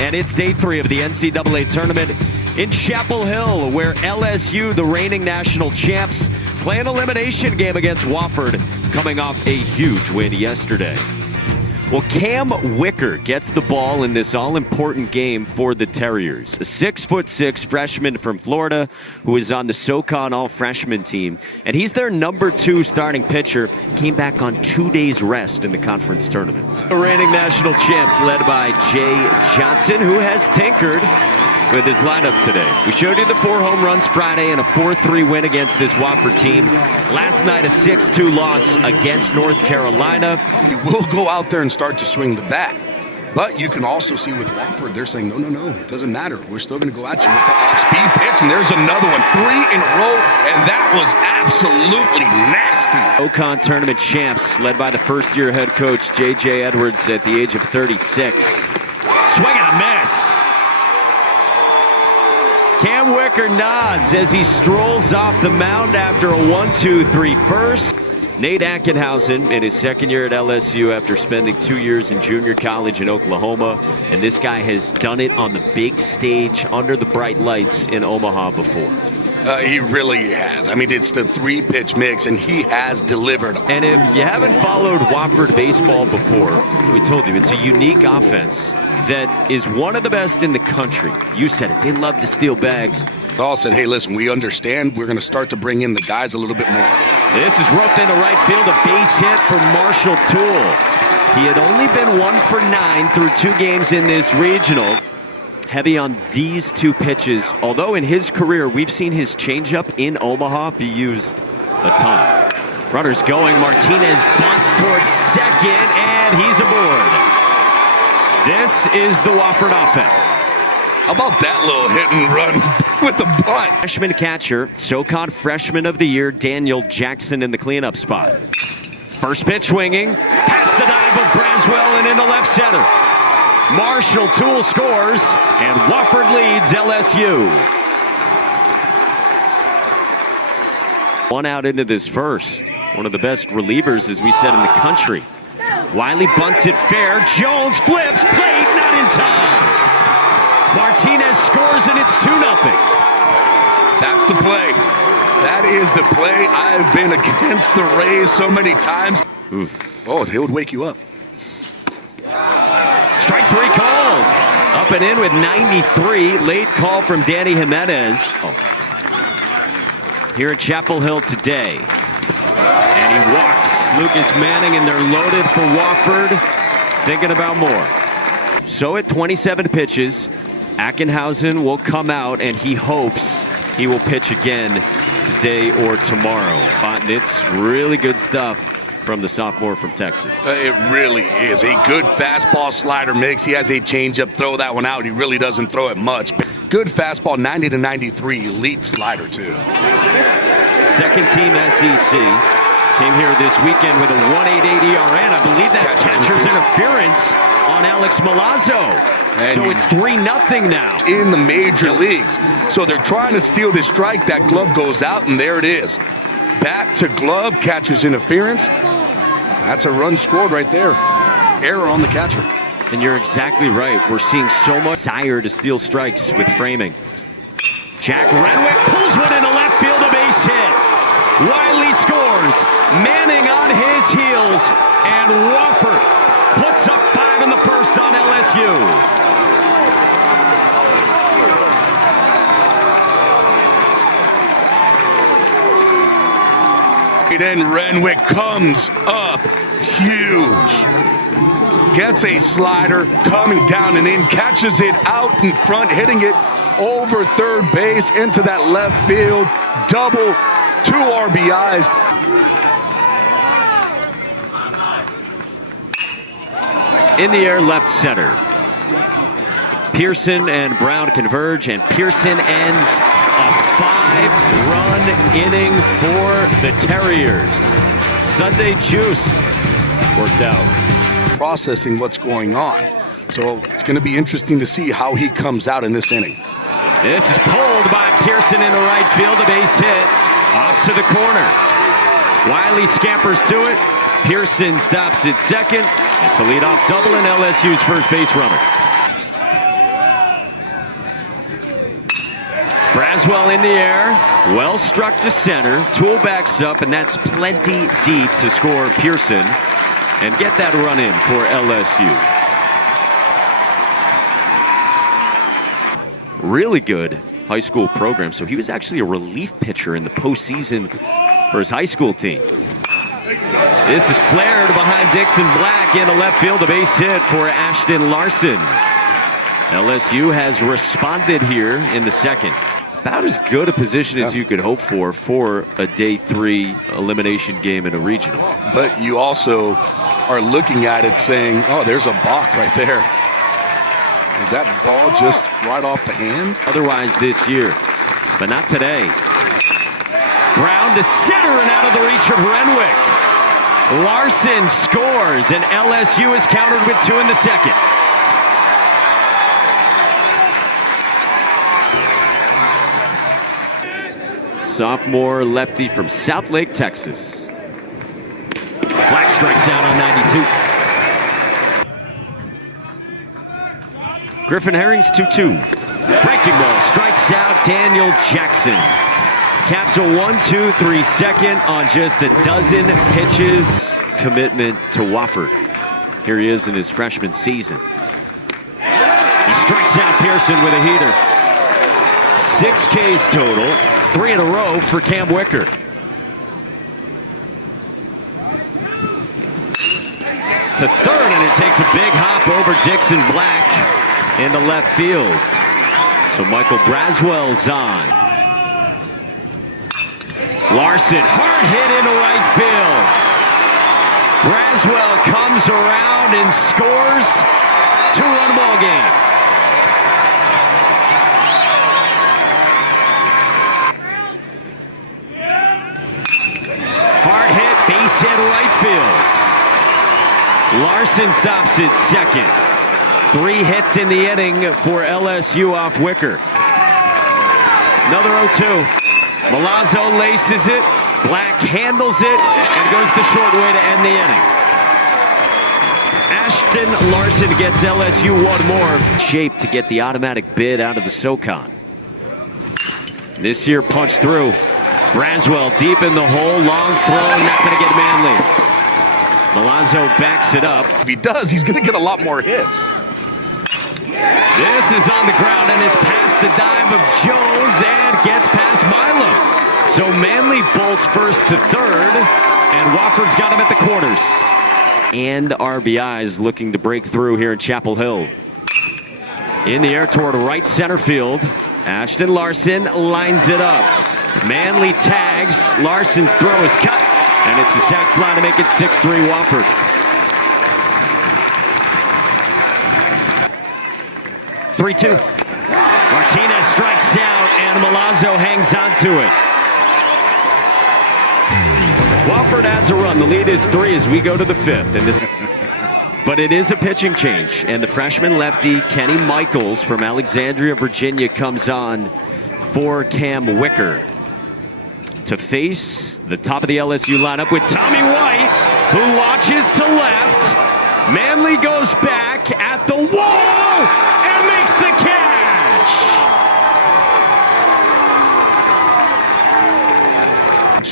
and it's day 3 of the NCAA tournament in Chapel Hill, where LSU, the reigning national champs, play an elimination game against Wofford, coming off a huge win yesterday. Well, Cam Wicker gets the ball in this all-important game for the Terriers. A 6'6" freshman from Florida who is on the SoCon all-freshman team. And he's their #2 starting pitcher. Came back on 2 days rest in the conference tournament. The reigning national champs led by Jay Johnson, who has tinkered with his lineup today. We showed you the 4 home runs Friday and a 4-3 win against this Wofford team. Last night, a 6-2 loss against North Carolina. He will go out there and start to swing the bat. But you can also see with Wofford, they're saying, no, it doesn't matter. We're still going to go at you with the off-speed pitch. And there's another one, 3 in a row, and that was absolutely nasty. SoCon tournament champs, led by the first-year head coach, J.J. Edwards, at the age of 36. Swing and a miss. Cam Wicker nods as he strolls off the mound after a 1-2-3 first. Nate Ackenhausen in his second year at LSU after spending 2 years in junior college in Oklahoma. And this guy has done it on the big stage under the bright lights in Omaha before. He really has. I mean, it's the 3-pitch mix, and he has delivered. And if you haven't followed Wofford baseball before, we told you it's a unique offense that is one of the best in the country. You said it. They love to steal bags. They all said, hey, listen, we understand. We're going to start to bring in the guys a little bit more. This is roped into right field. A base hit for Marshall Toole. He had only been 1 for 9 through 2 games in this regional. Heavy on these 2 pitches, although in his career, we've seen his changeup in Omaha be used a ton. Runners going. Martinez bunts towards second, and he's aboard. This is the Wofford offense. How about that little hit and run with the bunt? Freshman catcher, SoCon Freshman of the Year, Daniel Jackson in the cleanup spot. First pitch swinging, past the dive of Braswell and into left center. Marshall Toole scores, and Wofford leads LSU. 1 out into this first. One of the best relievers, as we said, in the country. Wiley bunts it fair. Jones flips. Plate not in time. Martinez scores, and it's 2-0. That's the play. That is the play. I've been against the Rays so many times. Oh, they would wake you up. Strike 3 called. Up and in with 93. Late call from Danny Jimenez. Here at Chapel Hill today. And he walks Lucas Manning, and they're loaded for Wofford, thinking about more. So at 27 pitches, Ackenhausen will come out, and he hopes he will pitch again today or tomorrow. But it's really good stuff from the sophomore from Texas. It really is. A good fastball slider mix. He has a changeup. Throw that one out. He really doesn't throw it much. Good fastball, 90 to 93. Elite slider, too. Second team SEC. Came here this weekend with a 1.88 ERA, and I believe that's catcher's interference on Alex Milazzo. So it's 3-0 now. In the major leagues. So they're trying to steal this strike. That glove goes out, and there it is. Bat to glove, catcher's interference. That's a run scored right there. Error on the catcher. And you're exactly right. We're seeing so much desire to steal strikes with framing. Jack Renwick pulls one into left field, a base hit. Wiley scores. Manning on his heels, and Wofford puts up 5 in the first on LSU. And Renwick comes up huge. Gets a slider, coming down and in, catches it out in front, hitting it over third base into that left field. Double, 2 RBIs. In the air, left center. Pearson and Brown converge, and Pearson ends a 5-run inning for the Terriers. Sunday juice worked out. Processing what's going on. So it's going to be interesting to see how he comes out in this inning. This is pulled by Pearson into right field, a base hit off to the corner. Wiley scampers to it. Pearson stops at second. It's a leadoff double and LSU's first base runner. Braswell in the air, well struck to center, tool backs up, and that's plenty deep to score Pearson and get that run in for LSU. Really good high school program, so he was actually a relief pitcher in the postseason for his high school team. This is flared behind Dixon Black into left field, a base hit for Ashton Larson. LSU has responded here in the second. About as good a position as you could hope for a day 3 elimination game in a regional. But you also are looking at it saying, oh, there's a balk right there. Is that ball just right off the hand? Otherwise this year, but not today. Ground to center and out of the reach of Renwick. Larson scores, and LSU is countered with 2 in the second. Sophomore lefty from Southlake, Texas. Black strikes out on 92. Griffin Herring's 2-2. Breaking ball strikes out Daniel Jackson. Caps a 1-2-3 second on just a dozen pitches. Commitment to Wofford. Here he is in his freshman season. He strikes out Pearson with a heater. 6 Ks total, 3 in a row for Cam Wicker. To third, and it takes a big hop over Dixon Black into left field. So Michael Braswell's on. Larson, hard hit into right field. Braswell comes around and scores. 2-run ball game. Hard hit, base hit right field. Larson stops at second. 3 hits in the inning for LSU off Wicker. Another 0-2. Milazzo laces it. Black handles it and goes the short way to end the inning. Ashton Larson gets LSU 1 more. Shape to get the automatic bid out of the SoCon. This year punched through. Braswell deep in the hole, long throw, not going to get Manley. Milazzo backs it up. If he does, he's going to get a lot more hits. This is on the ground, and it's past the dive of Jones and gets past Milo. So Manley bolts first to third, and Wofford's got him at the corners. And RBIs looking to break through here in Chapel Hill. In the air toward right center field. Ashton Larson lines it up. Manley tags. Larson's throw is cut, and it's a sac fly to make it 6-3 Wofford. Three-2. Martinez strikes out, and Milazzo hangs on to it. Wofford adds a run. The lead is 3 as we go to the 5th. And this, but it is a pitching change, and the freshman lefty Kenny Michaels from Alexandria, Virginia, comes on for Cam Wicker to face the top of the LSU lineup with Tommy White, who launches to left. Manley goes back at the wall and makes the catch.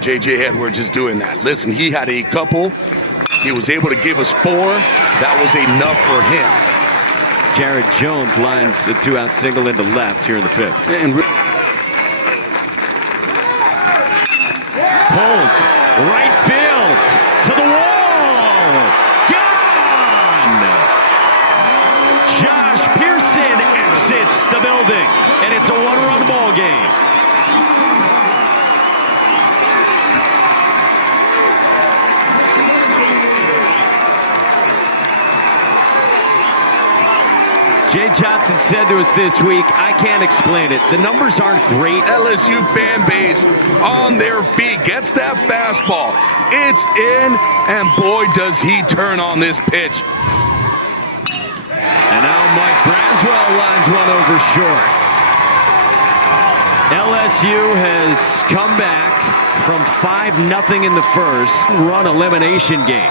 J.J. Edwards is doing that. Listen, he had a couple. He was able to give us 4. That was enough for him. Jared Jones lines a 2-out single into left here in the 5th. And pulled right field to the wall. Gone. Josh Pearson exits the building, and it's a 1-run ball game. Jay Johnson said to us this week, I can't explain it. The numbers aren't great. LSU fan base on their feet, gets that fastball. It's in, and boy, does he turn on this pitch. And now Mike Braswell lines one over short. LSU has come back from 5-0 in the first, run elimination game.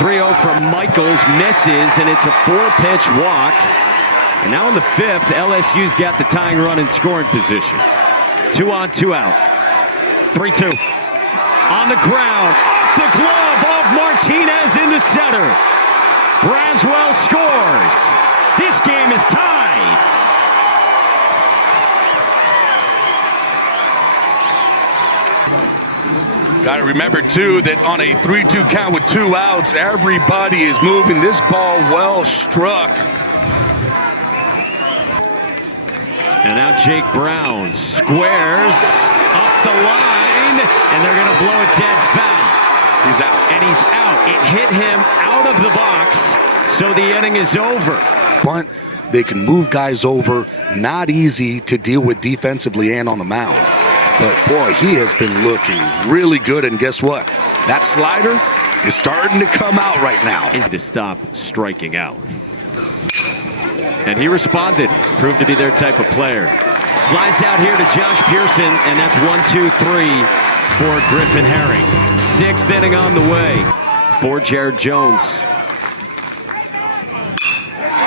3-0 from Michaels, misses, and it's a 4-pitch walk. And now in the fifth, LSU's got the tying run in scoring position. 2 on, 2 out. 3-2. On the ground, off the glove of Martinez into center. Braswell scores. This game is tied. Got to remember, too, that on a 3-2 count with 2 outs, everybody is moving. This ball well struck. And now Jake Brown squares up the line, and they're going to blow a dead foul. He's out. And he's out. It hit him out of the box, so the inning is over. But they can move guys over. Not easy to deal with defensively and on the mound. But, boy, he has been looking really good. And guess what? That slider is starting to come out right now. Is to stop striking out. And he responded. Proved to be their type of player. Flies out here to Josh Pearson, and that's 1-2-3 for Griffin Herring. 6th inning on the way for Jared Jones.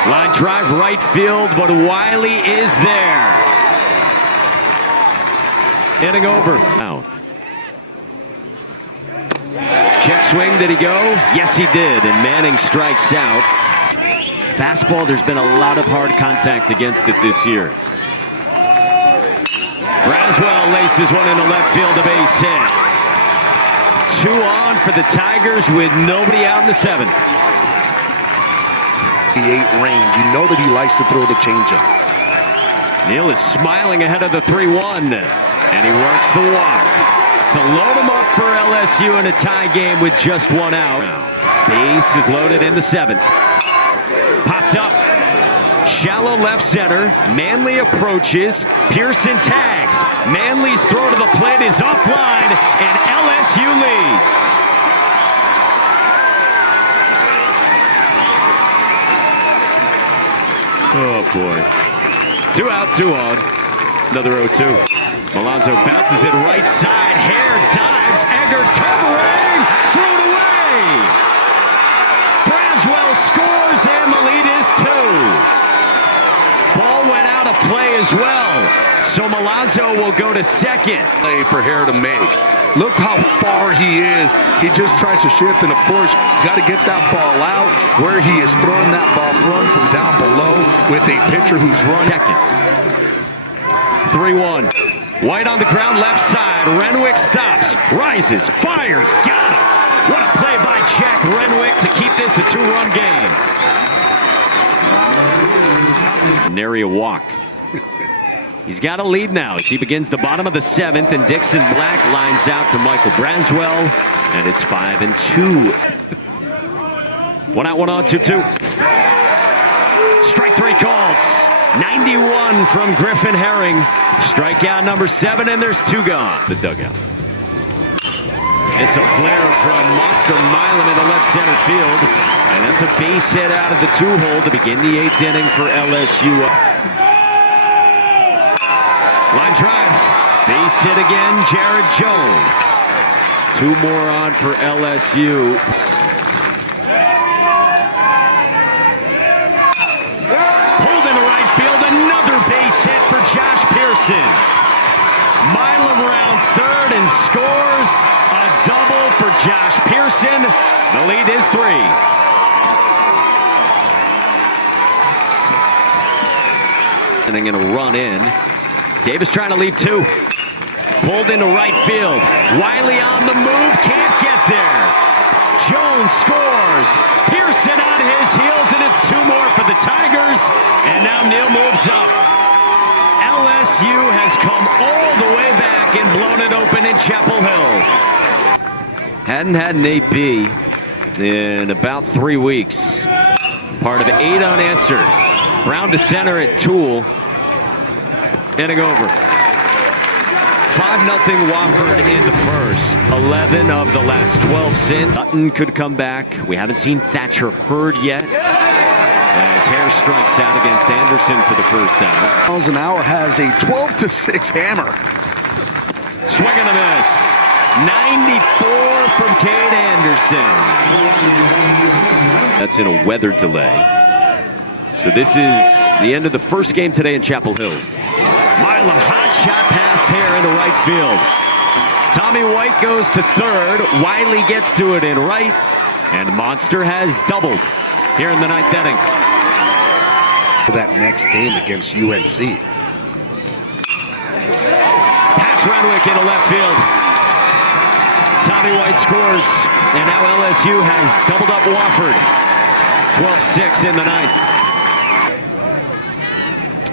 Line drive right field, but Wiley is there. Inning over. Out. Check swing, did he go? Yes, he did, and Manning strikes out. Fastball, there's been a lot of hard contact against it this year. Braswell laces one into left field, a base hit. 2 on for the Tigers with nobody out in the 7th. 8 range. You know that he likes to throw the changeup. Neal is smiling ahead of the 3-1, and he works the walk to load him up for LSU in a tie game with just 1 out. Base is loaded in the 7th. Popped up. Shallow left center. Manley approaches. Pearson tags. Manley's throw to the plate is offline, and LSU leads. Oh, boy. 2 out, 2 on. Another 0-2. Malazzo bounces it right side. Hare dives. Eggert covering. Thrown away. Braswell scores, and the lead is 2. Ball went out of play as well. So Malazzo will go to second. Play for Hare to make. Look how far he is. He just tries to shift, and of course, got to get that ball out where he is throwing that ball from down below with a pitcher who's running. Second. 3-1. White on the ground, left side. Renwick stops, rises, fires, got him. What a play by Jack Renwick to keep this a 2-run game. Nary a walk. He's got a lead now as he begins the bottom of the 7th, and Dixon Black lines out to Michael Braswell, and it's 5-2. 1 out, 1 on, 2-2. Strike 3 called. 91 from Griffin Herring. Strikeout number 7, and there's 2 gone. The dugout. It's a flare from Monster Milam into left center field, and that's a base hit out of the 2-hole to begin the 8th inning for LSU. Line drive, base hit again, Jared Jones. 2 more on for LSU. Pulled into right field, another base hit for Josh Pearson. Milam rounds 3rd and scores a double for Josh Pearson. The lead is 3. And they're going to run in. Davis trying to leave 2. Pulled into right field. Wiley on the move, can't get there. Jones scores. Pearson on his heels, and it's 2 more for the Tigers. And now Neal moves up. LSU has come all the way back and blown it open in Chapel Hill. Hadn't had an AB in about 3 weeks. Part of 8 unanswered. Brown to center at Toole. Inning over. 5-0 Wofford in the first. 11 of the last 12 since. Sutton could come back. We haven't seen Thatcher Hurd yet. As Hare strikes out against Anderson for the first out. Miles an hour has a 12-6 hammer. Swing and a miss. 94 from Cade Anderson. That's in a weather delay. So this is the end of the first game today in Chapel Hill. Milam, hot shot past Hare into right field. Tommy White goes to third. Wiley gets to it in right. And Monster has doubled here in the ninth inning. That next game against UNC. Pass Renwick into left field. Tommy White scores. And now LSU has doubled up Wofford. 12-6 in the ninth.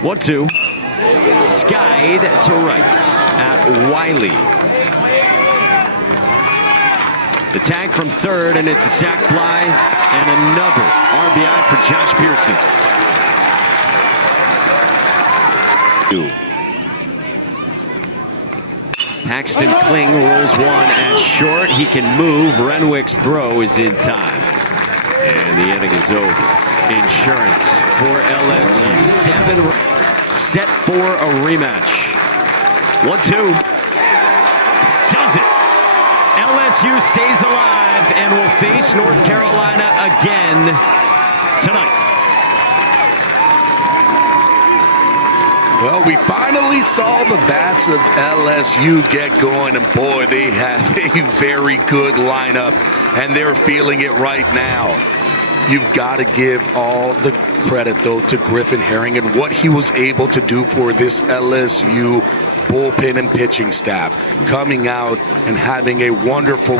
1-2. Skied to right at Wiley. The tag from third, and it's a sac fly and another RBI for Josh Pearson. Paxton Kling rolls one at short. He can move. Renwick's throw is in time. And the inning is over. Insurance for LSU. 7 set for a rematch. 1-2. Does it. LSU stays alive and will face North Carolina again tonight. Well, we finally saw the bats of LSU get going, and boy, they have a very good lineup, and they're feeling it right now. You've got to give all the credit, though, to Griffin Herring and what he was able to do for this LSU bullpen and pitching staff, coming out and having a wonderful game.